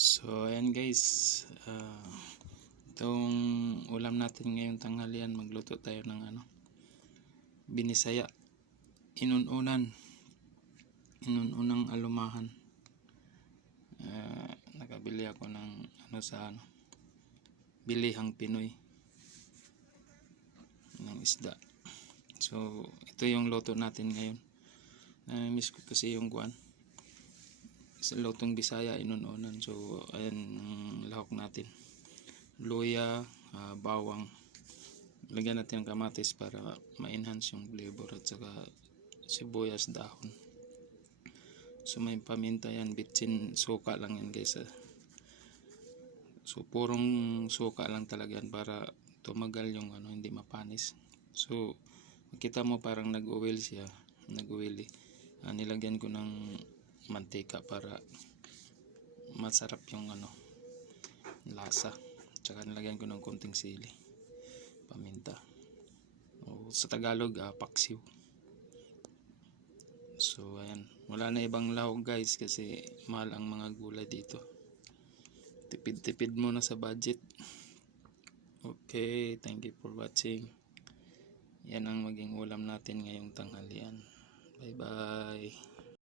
So ayan guys, itong ulam natin ngayong tanghalian, magluto tayo ng binisaya, inununang alumahan. Nakabili ako ng sa Bilihang Pinoy ng isda. So ito yung luto natin ngayon. Miss ko kasi yung sa lutong Bisaya, inununan. So ayan ang lahok natin, luya, bawang, lagyan natin ng kamatis para ma-enhance yung flavor, at saka sibuyas, dahon. So may paminta yan, bitsin, suka lang yan guys. So purong suka lang talaga yan para tumagal yung hindi mapanis. So makita mo parang nag-oil siya, nag-oily. Nilagyan ko ng mantika para masarap yung lasa. Tsaka nilagyan ko ng konting sili, paminta, o sa Tagalog paksiw. So ayan, wala na ibang lahok guys kasi mahal ang mga gulay dito. Tipid muna sa budget. Okay, thank you for watching. Yan ang maging ulam natin ngayong tanghalian. Bye bye.